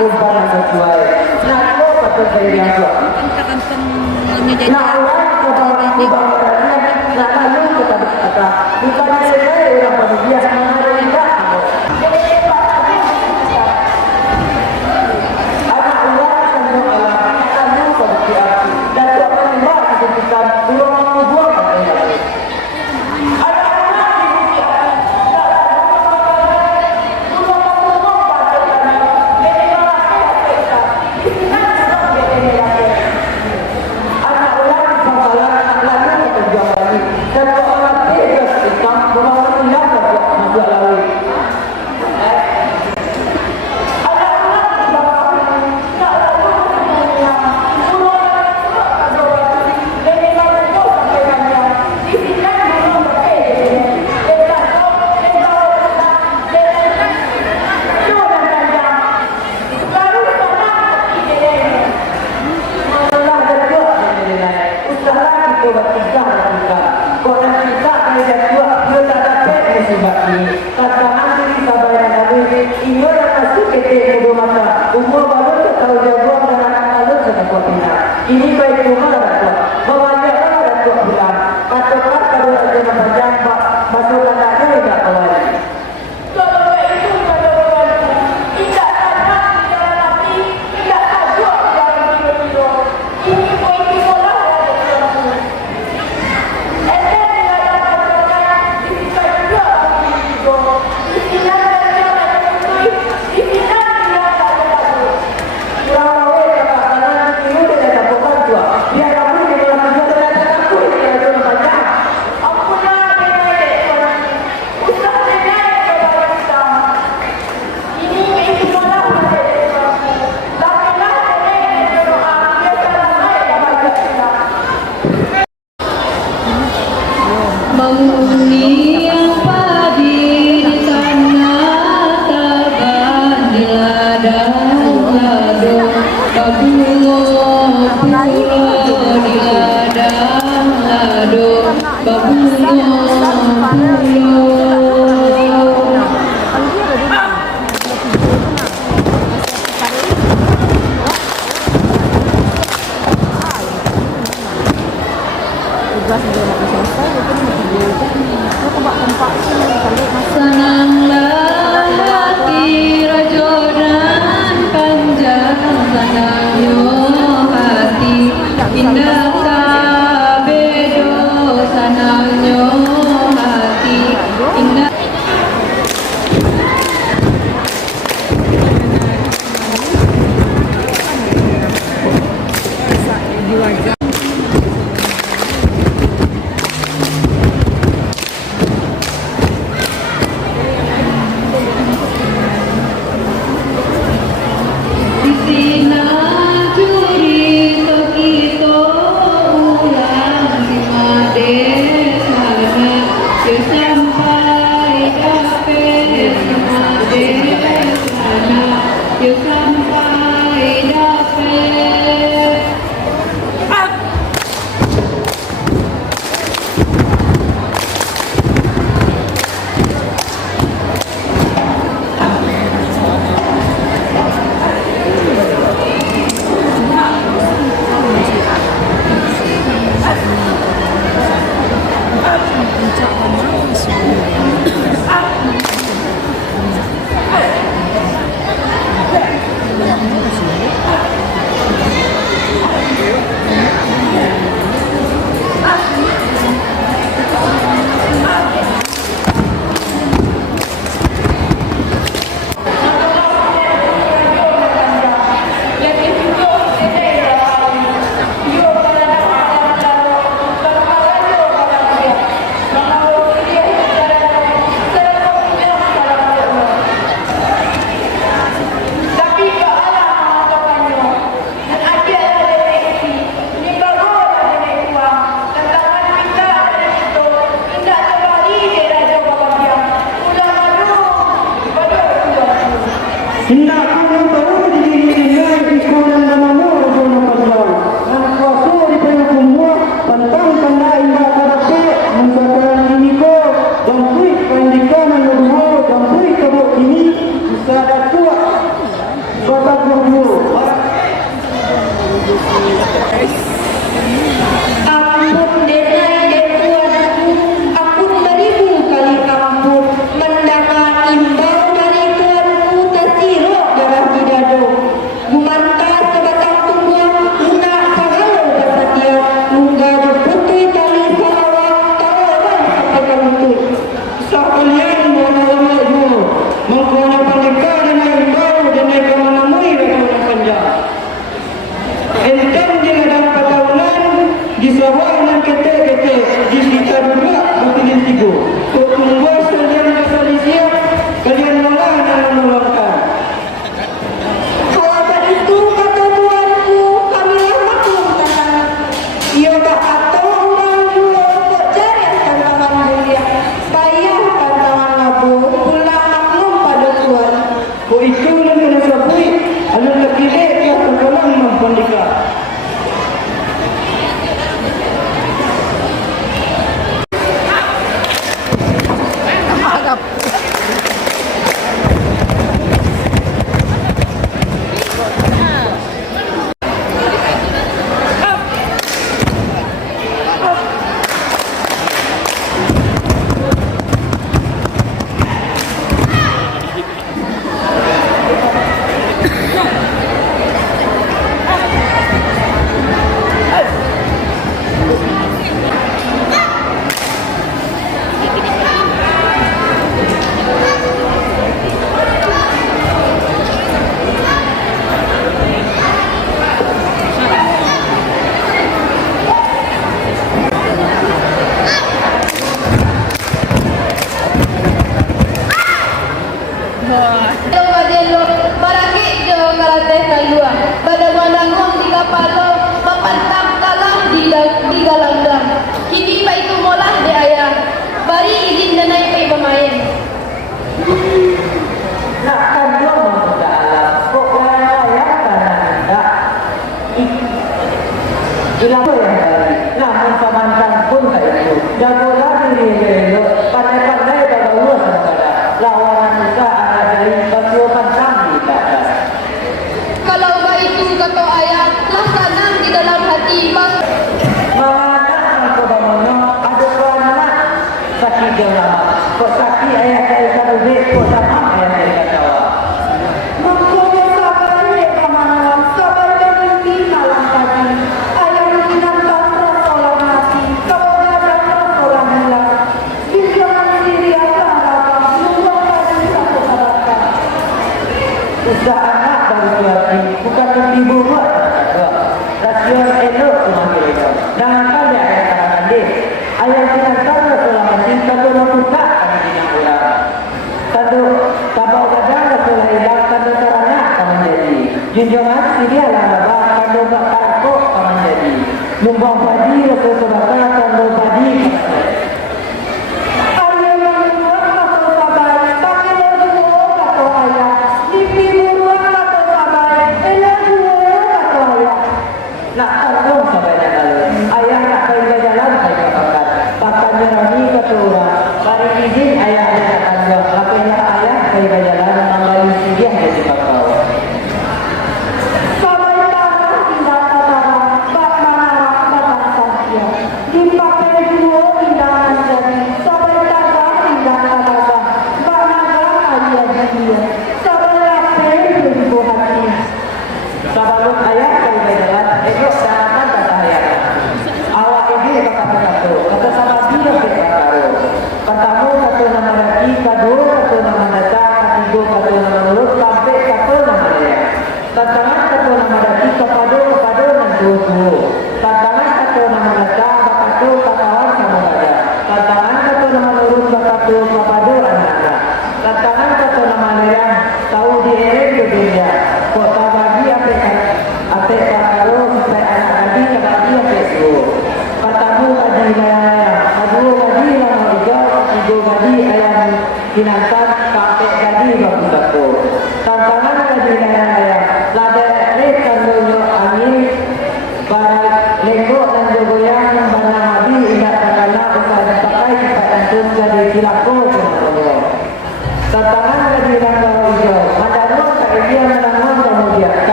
lupa sesuai. Nah, kok patut saya kantong menjadi nah, orang kebanyakan nah, lalu kita berkata, bukan saya orang pada biasa mengenai enggak. Anak orang akan mengalah, akan pada siap, dan itu akan membuat keputusan pulang membuang lagi. Ini baik rumah dan tua, bawalah dan tua bilang, patokan kalau ada macam masuk anaknya tidak kawali. Kalau itu kalau tidak ada tidak nanti tidak ada dalam video ini baik sekolah dan ada patokan di sini juga video di sini ada di sini ada menguning padi di tanah taban di ladang lado babungo pulo di ladang lado babungo pulo. Senanglah hati rajonan panjang senangnya hati indah kabedo senangnya hati indah. Bapak Guru. Ampun denai den tuanku, ampun beribu kali ampun, mendapat imbau dari tuanku tersirok darah di dado. Gumanta sebatang tunggal, lunak kagalau bersetia, lunggah putri tali salawat, tawaran sampai ke lutut. Sakalian mana lama itu, mengkona pandika dengan imbau dan mereka menemui rekan panjang. Enteng di ladang pertaunan, di sawah dan kete-kete, di sekitar juga berpilih tiga. Kau tunggu sekalian kesali siap, kalian malah dan menolongkan. Kalau begitu kata tuanku, kamilah maklum tentang ia tak atau orang jua kok jariah tantangan mulia, payah tantangan labu, pulang maklum pada tuan. Kau itu yang kena sabui, anu terkilih yang terkalang mempandika. Madelo, barangkit jo karate kalua, badang-badangong di kapalo, mapantap kalah di galang-galang. Kini pa itu molah di ayah, bari izin na naik pay pemain. Nak kandung manusia alam, kok layak karena hendak hilang yang tadi. Namun pamantan pun tak itu. Jagolah diri elok, pandai-pandai pada luas pada lawanan muka anak dari basio pantang di atas. Kalau ba itu kata ayah, laksanang di dalam hati bang. Mana angko bangono, ada anak sakit jauh kok sakit ayah saya kata duit, kok sama ayah saya kata awak. Mengkau sabar dek pamanang, sabar berhenti malam tadi. Ayah minat tantra solang hati, kau gadang solang hilang. Bimbingan diri akan datang, nunggu tadi satu sabata. Usaha anak baru suami, bukan ibu buat. Rasion elok cuma mereka. Dan kali ayah karangan dia, ayah dengan tanah selama cinta tu membuka kami dengan orang. Tentu, tabau kadang setelah hilang tanda karana kami jadi. Junjungan sidia lah laba, tanda bakar kok kami jadi. Numbang padi rasul sebaka tanda padi kami jadi. Ayah menguat kata sabar, pakai berdua kata ayah. Mimpi buruan kata sabar, elah dua kata ayah. Nak tanggung sampai jalan. Ayah nak pergi jalan saya pakai. Pakai jerami kata orang. Bari izin ayah ada nak tanggung. Lapanya ayah pergi jalan mengambil sidia jadi pakau. Sabar tanah tidak sabar, bak manara batang sasia. Dipakai dua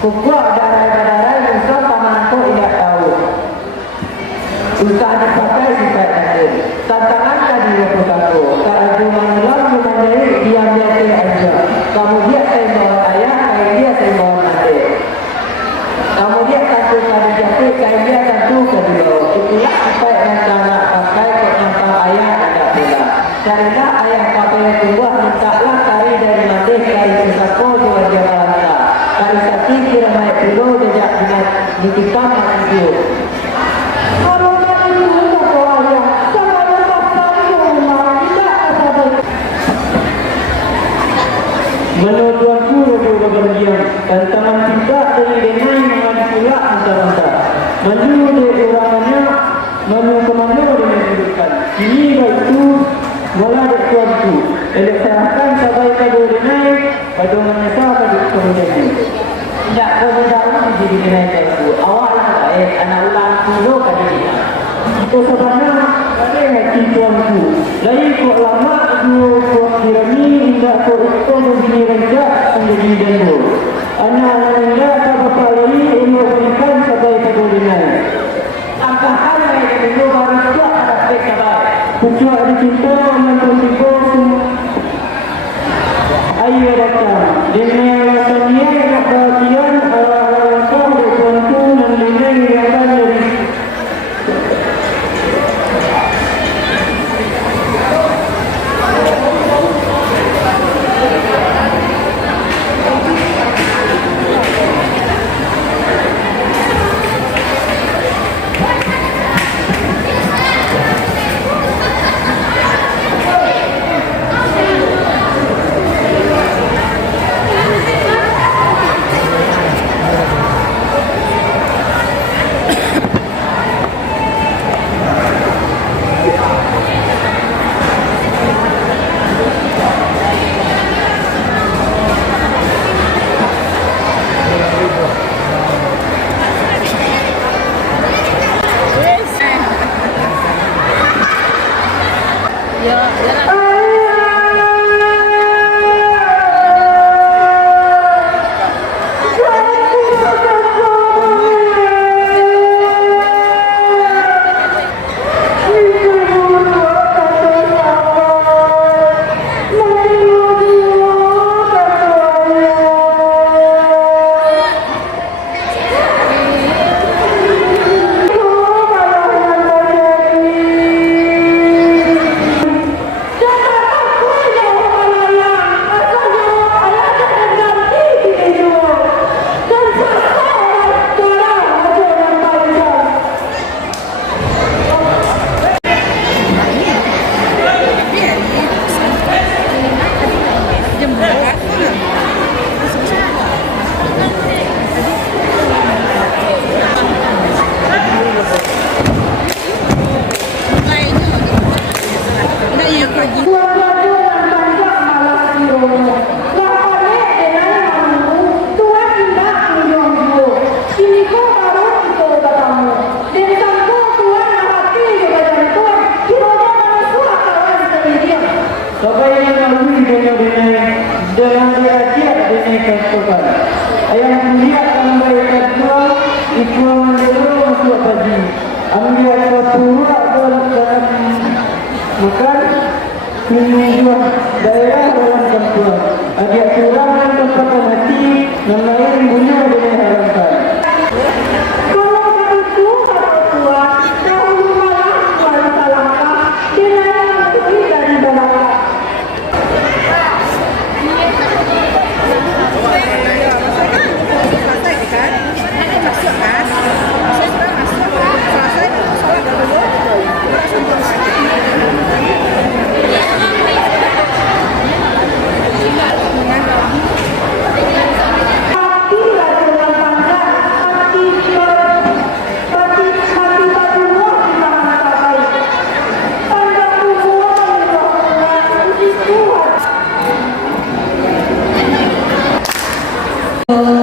kukuak darai-darai musuh sama aku tidak tahu. Susah dipakai sifat tadi. Tantangan tadi waktu aku. Tak ada manulang menandai diam biasa aja. Kamu dia sembah ayah, kayak dia sembah adik. Kamu dia satu kali jati, kayak dia satu kedua. Itulah sifat yang tak pakai kok nampak ayah ada pula. Carilah ayah pakai tumbuh, mintalah kari dari mati, kari sesako jual jalan. Kari sati kira naik dulu, jejak dengan ditikam mati. Kalau tak itu tak boleh. Sama lepas dari rumah tidak ada. Menurut tuanku lebih berbahagia. Tantangan kita dari denai mengaji pula antara-antara. Menurut dari orangnya, menurut kemana dengan kedudukan. Ini baikku, malah dari tuanku. Elok serahkan sabai kado denai, pada menyesal kado kemudian. Tidak kemudahan menjadi denai tuanku. Awaklah baik, anak ulang dulu kado denai. Itu sebenarnya ada hati tuanku. Lain kok lama dua tuan kirani tidak kok itu begini raja menjadi dendu. Anak-anak tidak tak apa lagi untuk berikan sebagai kedudukan. Angka hal yang dulu baru juga ada kabar. Pucuk dicinta menonton tipu. Ayo datang. Dengan rasanya nak bahagian orang-orang kau tuanku dan dengan yang akan jadi. Dengan diajak dinaikkan Tuhan. Ayah melihat kembalikan Tuhan, ikut menjeru masuk tadi. Ambil ketua dalam bukan penyusuan daerah dalam tempat. Adik kurang dan tempatan hati, menaik bunyi dengan harapan. Kalau begitu kata Tuhan, dahulu malah wanita langkah, dengan yang lebih dari belakang. Oh